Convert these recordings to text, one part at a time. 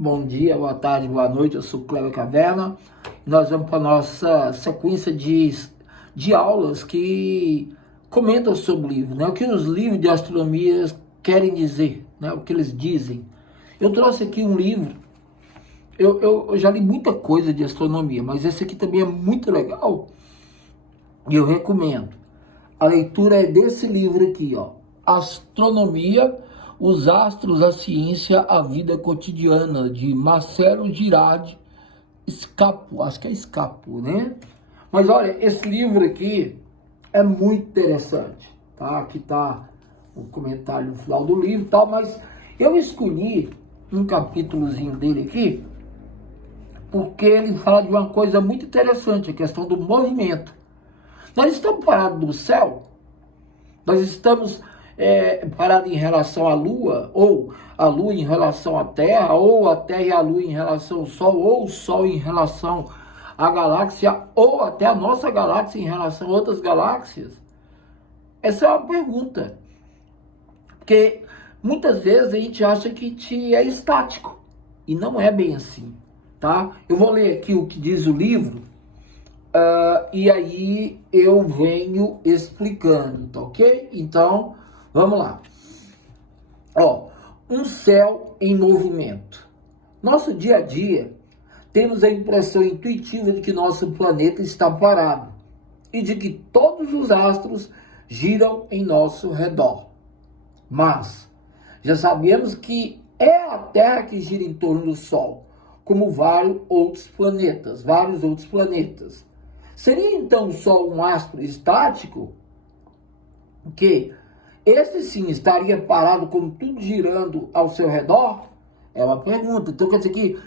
Bom dia, boa tarde, boa noite, eu sou Cléber Caverna. Nós vamos para a nossa sequência de aulas que comentam sobre o livro, né? O que os livros de astronomia querem dizer, né? O que eles dizem. Eu trouxe aqui um livro, eu já li muita coisa de astronomia, mas esse aqui também é muito legal e eu recomendo. A leitura é desse livro aqui, ó, Astronomia, os Astros, a Ciência, a Vida Cotidiana, de Marcelo Girardi Scapo, acho que é Scapo, né? Mas olha, esse livro aqui é muito interessante, tá? Aqui tá o comentário no final do livro e tal, mas eu escolhi um capítulozinho dele aqui, porque ele fala de uma coisa muito interessante, a questão do movimento. Nós estamos parados no céu, nós estamos parados em relação à Lua, ou a Lua em relação à Terra, ou a Terra e a Lua em relação ao Sol, ou o Sol em relação à galáxia, ou até a nossa galáxia em relação a outras galáxias? Essa é uma pergunta. Porque muitas vezes a gente acha que é estático, e não é bem assim, tá? Eu vou ler aqui o que diz o livro, e aí eu venho explicando, tá ok? Então, vamos lá. Ó, um céu em movimento. Nosso dia a dia, temos a impressão intuitiva de que nosso planeta está parado e de que todos os astros giram em nosso redor. Mas já sabemos que é a Terra que gira em torno do Sol, como vários outros planetas. Seria então o Sol um astro estático? Que este sim estaria parado como tudo girando ao seu redor? É uma pergunta. Então quer dizer que,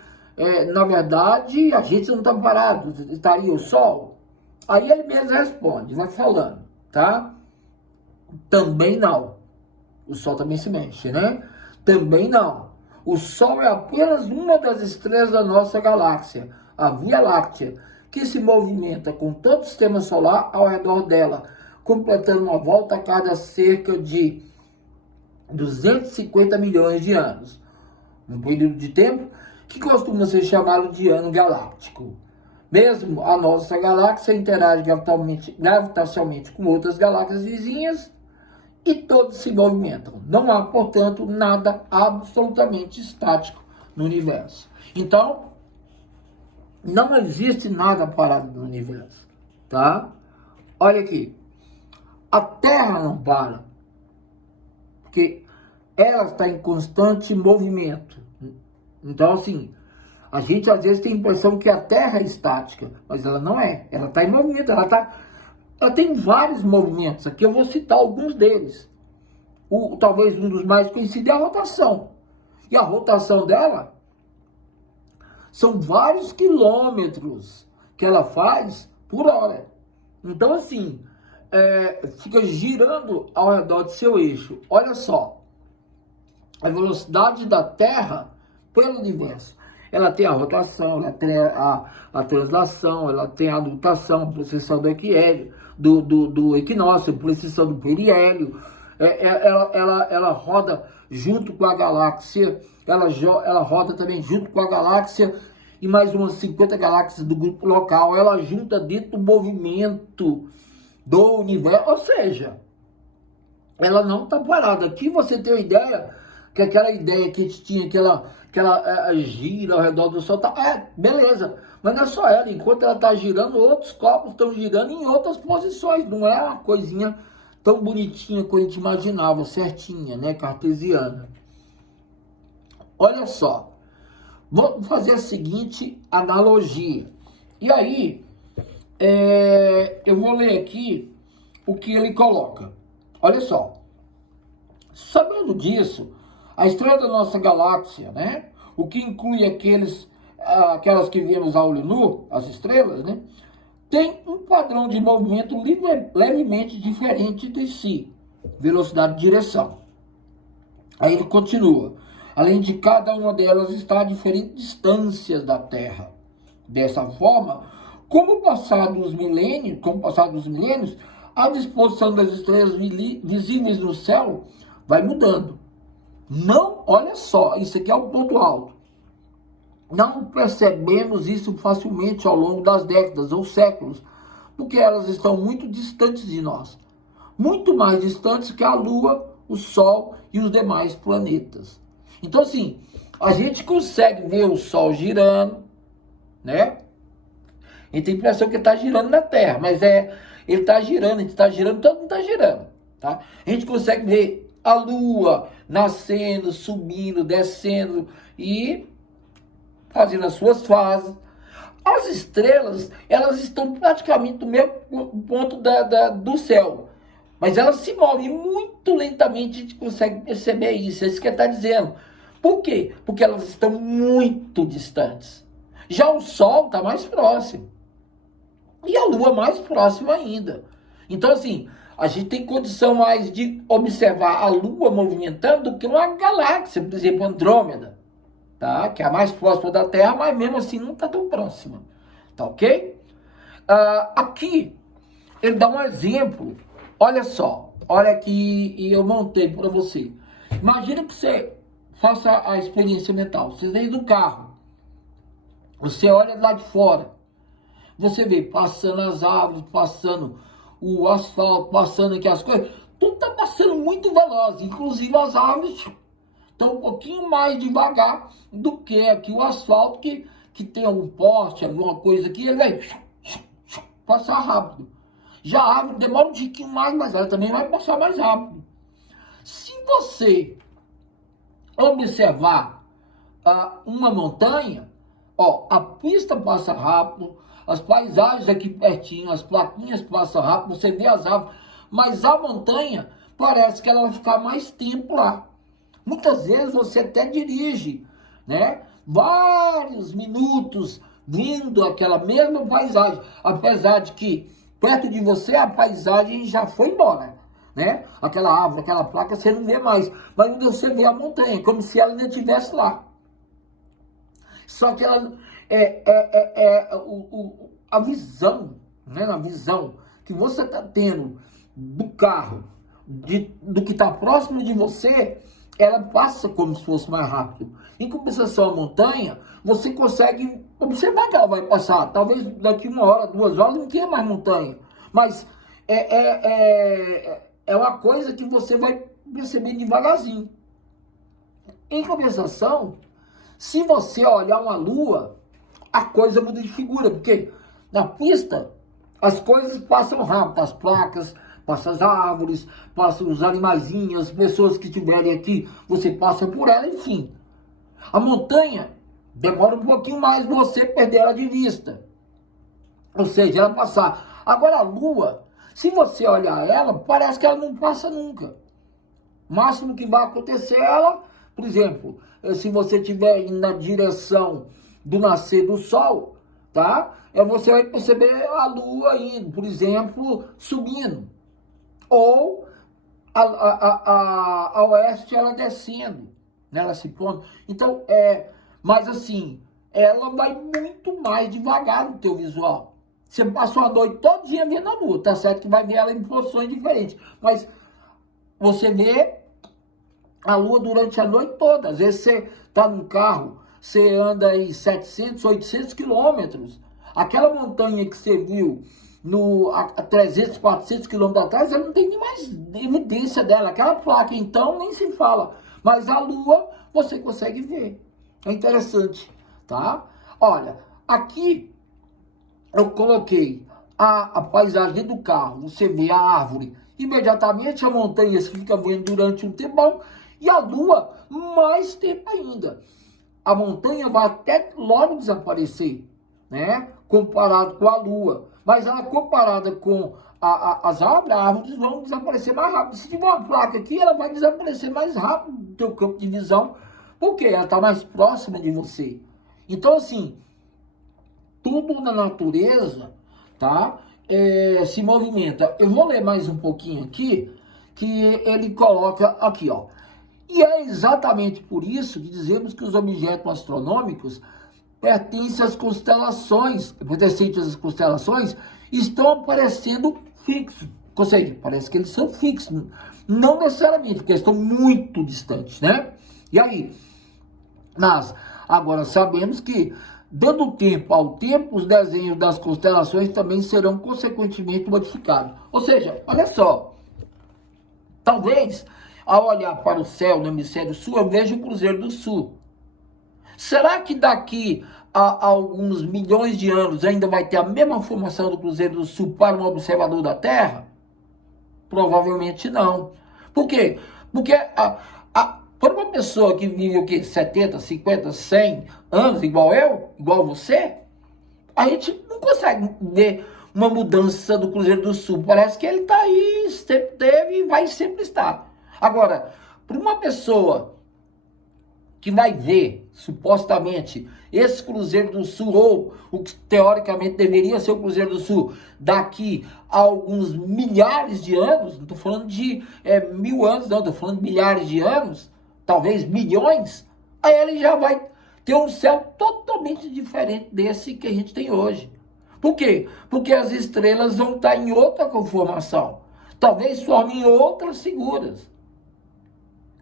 na verdade, a gente não está parado, estaria o Sol? Aí ele mesmo responde, vai falando, tá? Também não. O Sol também se mexe, né? Também não. O Sol é apenas uma das estrelas da nossa galáxia, a Via Láctea, que se movimenta com todo o sistema solar ao redor dela, completando uma volta a cada cerca de 250 milhões de anos. Um período de tempo que costuma ser chamado de ano galáctico. Mesmo a nossa galáxia interage gravitacionalmente com outras galáxias vizinhas e todos se movimentam. Não há, portanto, nada absolutamente estático no universo. Então, não existe nada parado no universo, tá? Olha aqui, a Terra não para, porque ela está em constante movimento. Então, assim, a gente às vezes tem a impressão que a Terra é estática, mas ela não é. Ela está em movimento, ela tem vários movimentos. Aqui eu vou citar alguns deles. Talvez um dos mais conhecidos é a rotação. E a rotação dela são vários quilômetros que ela faz por hora. Então, assim, fica girando ao redor de seu eixo. Olha só, a velocidade da Terra pelo universo. Ela tem a rotação, ela tem a translação, ela tem a nutação, a precessão do equinócio, do equinócio, a precessão do periélio. Ela roda junto com a galáxia, ela roda também junto com a galáxia e mais umas 50 galáxias do grupo local. Ela junta dentro do movimento do universo, ou seja, ela não está parada. Aqui você tem uma ideia, que aquela ideia que a gente tinha, que ela gira ao redor do Sol, beleza, mas não é só ela. Enquanto ela está girando, outros corpos estão girando em outras posições. Não é uma coisinha tão bonitinha como a gente imaginava, certinha, né, cartesiana. Olha só, vou fazer a seguinte analogia. E aí, eu vou ler aqui o que ele coloca. Olha só, sabendo disso, a estrela da nossa galáxia, né, o que inclui aquelas que vemos a olho nu, as estrelas, né, tem um padrão de movimento levemente diferente de si, velocidade e direção. Aí ele continua. Além de cada uma delas estar a diferentes distâncias da Terra. Dessa forma, com o passar dos milênios, a disposição das estrelas visíveis no céu vai mudando. Não, olha só, isso aqui é o ponto alto. não percebemos isso facilmente ao longo das décadas ou séculos, porque elas estão muito distantes de nós, muito mais distantes que a Lua, o Sol e os demais planetas. Então, assim, a gente consegue ver o Sol girando, né? A gente tem a impressão que ele está girando na Terra, mas ele está girando, a gente está girando, todo mundo está girando, tá? A gente consegue ver a Lua nascendo, subindo, descendo e fazendo as suas fases. As estrelas, elas estão praticamente no mesmo ponto do céu, mas elas se movem muito lentamente, a gente consegue perceber isso, é isso que ele está dizendo. Por quê? Porque elas estão muito distantes. Já o Sol está mais próximo. E a Lua mais próxima ainda. Então, assim, a gente tem condição mais de observar a Lua movimentando do que uma galáxia, por exemplo, Andrômeda, tá? Que é a mais próxima da Terra, mas mesmo assim não está tão próxima. Tá ok? Aqui, ele dá um exemplo. Olha só. Olha aqui, e eu montei para você. Imagina que você faça a experiência mental. Você vem do carro. Você olha lá de fora. Você vê passando as árvores, passando o asfalto, passando aqui as coisas. Tudo está passando muito veloz. Inclusive as árvores estão um pouquinho mais devagar do que aqui o asfalto, que tem algum poste, alguma coisa aqui, ele vai passar rápido. Já a árvore demora um tiquinho mais, mas ela também vai passar mais rápido. Se você observar uma montanha, ó, a pista passa rápido, as paisagens aqui pertinho, as plaquinhas passam rápido, você vê as árvores, mas a montanha parece que ela vai ficar mais tempo lá. Muitas vezes você até dirige, né, vários minutos vindo aquela mesma paisagem, apesar de que perto de você a paisagem já foi embora, né? Aquela árvore, aquela placa você não vê mais, mas você vê a montanha, como se ela ainda estivesse lá. Só que ela a visão, né? A visão que você está tendo do carro, do que está próximo de você, ela passa como se fosse mais rápido. Em compensação à montanha, você consegue observar que ela vai passar. Talvez daqui 1 hora, 2 horas, não tenha mais montanha. Mas é uma coisa que você vai perceber devagarzinho. Em compensação, se você olhar uma lua, a coisa muda de figura. Porque na pista, as coisas passam rápido. As placas, passam as árvores, passam os animaizinhos, as pessoas que estiverem aqui, você passa por ela, enfim. A montanha demora um pouquinho mais você perder ela de vista. Ou seja, ela passar. Agora a lua, se você olhar ela, parece que ela não passa nunca. O máximo que vai acontecer é ela, por exemplo, se você estiver indo na direção do nascer do sol, tá? Você vai perceber a lua indo, por exemplo, subindo. Ou a oeste ela descendo, né? Ela se pondo. Então, mas assim, ela vai muito mais devagar no teu visual. Você passou a noite todinha vendo a lua, tá certo que vai ver ela em posições diferentes, mas você vê a lua durante a noite toda. Às vezes você tá num carro, você anda aí 700, 800 quilômetros. Aquela montanha que você viu a 300, 400 quilômetros atrás, ela não tem nem mais evidência dela. Aquela placa, então, nem se fala. Mas a lua, você consegue ver. É interessante, tá? Olha, aqui eu coloquei a paisagem do carro. Você vê a árvore, imediatamente a montanha você fica vendo durante um tempão, e a lua mais tempo ainda. A montanha vai até logo desaparecer, né? Comparado com a lua. Mas ela comparada com as árvores vão desaparecer mais rápido. Se tiver uma placa aqui, ela vai desaparecer mais rápido do teu campo de visão, porque ela está mais próxima de você. Então, assim, tudo na natureza, tá? Se movimenta. Eu vou ler mais um pouquinho aqui, que ele coloca aqui, ó. E é exatamente por isso que dizemos que os objetos astronômicos pertencem às constelações, pertencentes às constelações, estão aparecendo fixos. Ou seja, parece que eles são fixos. Não necessariamente, porque eles estão muito distantes, né? E aí, Mas agora sabemos que, dando tempo ao tempo, os desenhos das constelações também serão consequentemente modificados. Ou seja, olha só, talvez ao olhar para o céu no hemisfério sul, eu vejo o Cruzeiro do Sul. Será que daqui a alguns milhões de anos ainda vai ter a mesma formação do Cruzeiro do Sul para um observador da Terra? Provavelmente não. Por quê? Porque para uma pessoa que vive o quê? 70, 50, 100 anos, igual eu, igual você, a gente não consegue ver uma mudança do Cruzeiro do Sul. Parece que ele está aí, sempre teve e vai sempre estar. Agora, para uma pessoa que vai ver, supostamente, esse Cruzeiro do Sul, ou o que teoricamente deveria ser o Cruzeiro do Sul, daqui a alguns milhares de anos, não estou falando de 1000 anos, não, estou falando de milhares de anos, talvez milhões, aí ele já vai ter um céu totalmente diferente desse que a gente tem hoje. Por quê? Porque as estrelas vão estar em outra conformação, talvez formem outras figuras.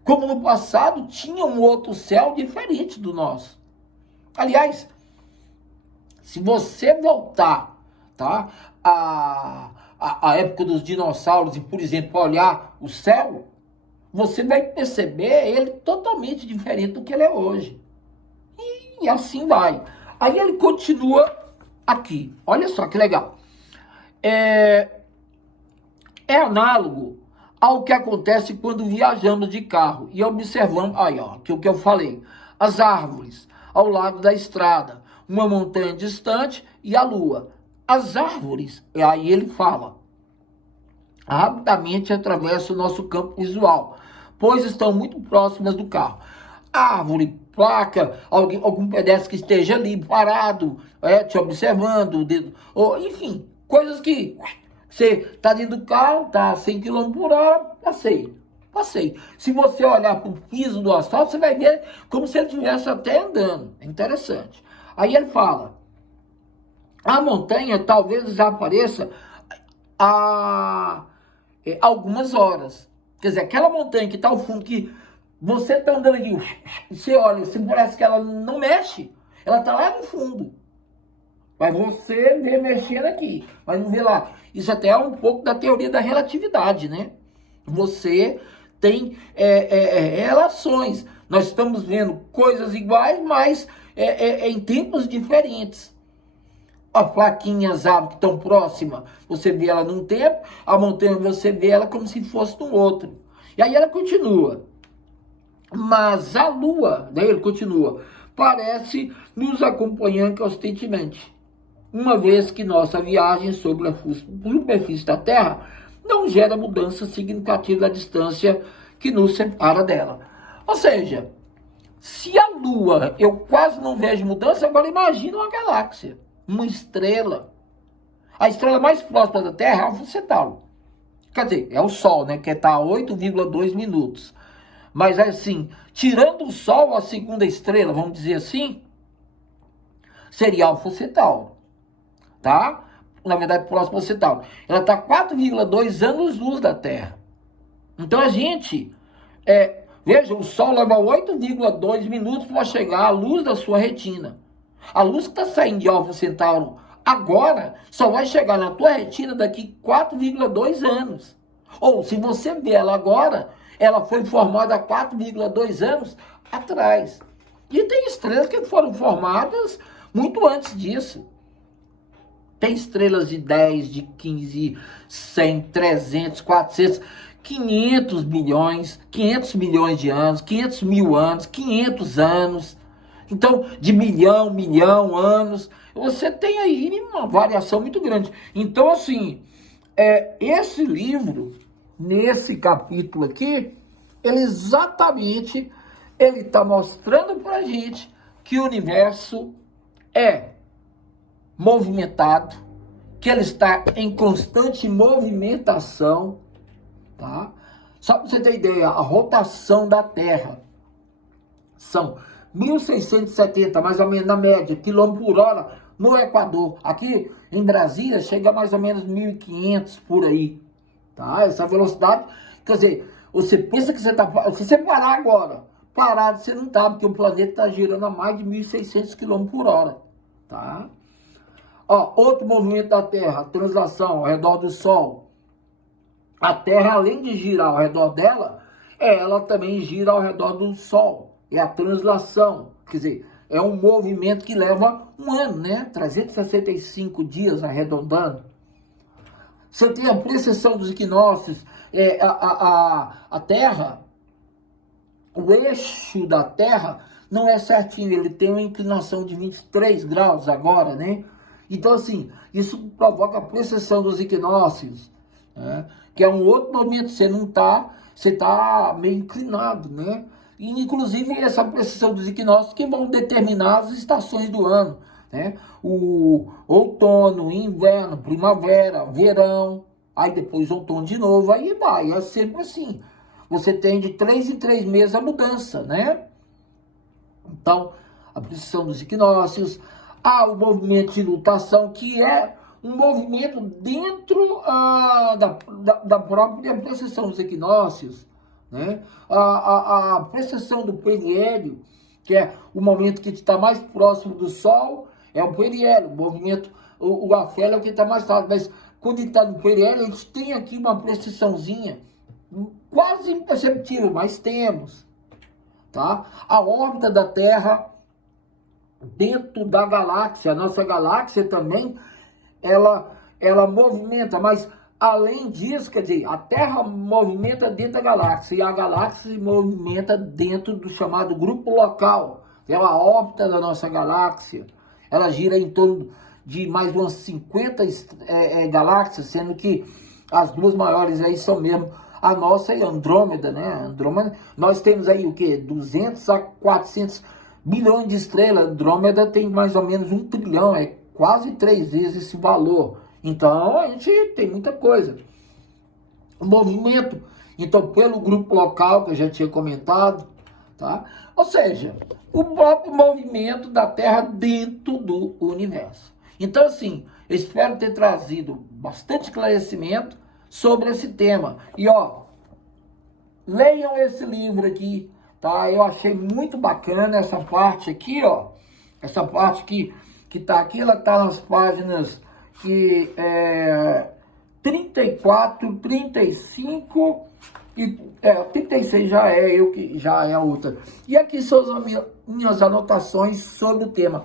Como no passado tinha um outro céu diferente do nosso. Aliás, se você voltar, tá, a época dos dinossauros e, por exemplo, olhar o céu, você vai perceber ele totalmente diferente do que ele é hoje. E assim vai. Aí ele continua aqui. Olha só que legal. É análogo ao que acontece quando viajamos de carro e observamos, aí ó, que o que eu falei, as árvores ao lado da estrada, uma montanha distante e a lua. As árvores, aí ele fala, rapidamente atravessam o nosso campo visual, pois estão muito próximas do carro. Árvore, placa, algum pedestre que esteja ali parado, te observando, ou, enfim, coisas que você está dentro do carro, está a 100 km por hora, passei. Se você olhar para o piso do asfalto, você vai ver como se ele estivesse até andando. É interessante. Aí ele fala, a montanha talvez desapareça há algumas horas. Quer dizer, aquela montanha que está ao fundo, que você está andando aqui, você olha, você parece que ela não mexe, ela está lá no fundo. Mas você vê mexendo aqui, mas não vê lá. Isso até é um pouco da teoria da relatividade, né? Você tem relações. Nós estamos vendo coisas iguais, mas em tempos diferentes. As plaquinhas, árvores que estão próximas, você vê ela num tempo, a montanha você vê ela como se fosse num outro. E aí ela continua. Mas a lua, daí ele continua, parece nos acompanhando constantemente, uma vez que nossa viagem sobre a superfície da Terra não gera mudança significativa da distância que nos separa dela. Ou seja, se a Lua eu quase não vejo mudança, agora imagina uma galáxia, uma estrela. A estrela mais próxima da Terra é Alfa Centauri. Quer dizer, é o Sol, né, que está a 8,2 minutos. Mas assim, tirando o Sol, a segunda estrela, vamos dizer assim, seria Alfa Centauri. Tá? Na verdade, próximo ao Centauri. Ela está 4,2 anos-luz da Terra. Então a gente, veja, o Sol leva 8,2 minutos para chegar à luz da sua retina. A luz que está saindo de Alfa Centauri agora só vai chegar na tua retina daqui 4,2 anos. Ou, se você vê ela agora, ela foi formada há 4,2 anos atrás. E tem estrelas que foram formadas muito antes disso. Tem estrelas de 10, de 15, 100, 300, 400, 500 milhões, 500 milhões de anos, 500 mil anos, 500 anos. Então, de milhão anos, você tem aí uma variação muito grande. Então, assim, esse livro, nesse capítulo aqui, ele exatamente, ele está mostrando pra gente que o universo é movimentado, que ele está em constante movimentação, tá? Só para você ter ideia, a rotação da Terra são 1.670, mais ou menos na média, quilômetros por hora no Equador. Aqui em Brasília chega a mais ou menos 1.500 por aí, tá? Essa velocidade, quer dizer, você pensa que você está... Se você parar agora parado você não tá, porque o planeta está girando a mais de 1.600 km por hora, tá? Ó, outro movimento da Terra, a translação ao redor do Sol. A Terra, além de girar ao redor dela, ela também gira ao redor do Sol. É a translação, quer dizer, é um movimento que leva um ano, né? 365 dias arredondando. Você tem a precessão dos equinócios, a Terra, o eixo da Terra não é certinho, ele tem uma inclinação de 23 graus agora, né? Então, assim, isso provoca a precessão dos equinócios, né? Que é um outro momento, você tá meio inclinado, né? E, inclusive, essa precessão dos equinócios que vão determinar as estações do ano, né? O outono, inverno, primavera, verão, aí depois outono de novo, aí vai, é sempre assim. Você tem de 3 em 3 meses a mudança, né? Então, a precessão dos equinócios, há o movimento de nutação, que é um movimento dentro da própria precessão dos equinócios, né? A precessão do periélio, que é o momento que está mais próximo do Sol, é o periélio, o movimento, o afélio é o que está mais tarde, mas quando ele está no periélio, a gente tem aqui uma precessãozinha, quase imperceptível, mas temos, tá? A órbita da Terra dentro da galáxia, a nossa galáxia também, ela movimenta, mas além disso, quer dizer, a Terra movimenta dentro da galáxia e a galáxia se movimenta dentro do chamado grupo local, que é a órbita da nossa galáxia. Ela gira em torno de mais umas 50 galáxias, sendo que as duas maiores aí são mesmo a nossa e a Andrômeda, né? Andrômeda, nós temos aí o quê? 200 a 400 bilhões de estrelas. Andrômeda tem mais ou menos 1 trilhão, é quase 3 vezes esse valor. Então, a gente tem muita coisa. O movimento, então, pelo grupo local, que eu já tinha comentado, tá? Ou seja, o próprio movimento da Terra dentro do universo. Então, assim, eu espero ter trazido bastante esclarecimento sobre esse tema. E, ó, leiam esse livro aqui, tá? Eu achei muito bacana essa parte aqui, ó. Essa parte que tá aqui, ela tá nas páginas 34, 35 e 36 já é a outra. E aqui são as minhas anotações sobre o tema.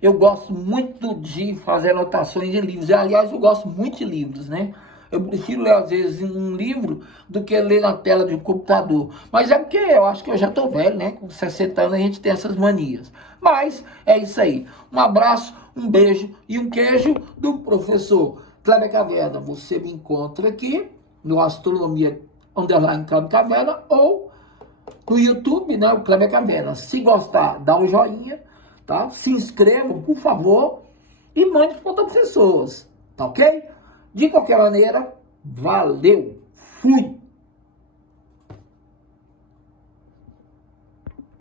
Eu gosto muito de fazer anotações de livros. Aliás, eu gosto muito de livros, né? Eu prefiro ler, às vezes, um livro do que ler na tela de um computador. Mas é porque eu acho que eu já estou velho, né? Com 60 anos a gente tem essas manias. Mas é isso aí. Um abraço, um beijo e um queijo do professor Kleber Caverna. Você me encontra aqui no Astronomia _ Kleber Caverna ou no YouTube, né? O Kleber Caverna. Se gostar, dá um joinha, tá? Se inscreva, por favor, e mande para outras pessoas, tá ok? De qualquer maneira, valeu, fui!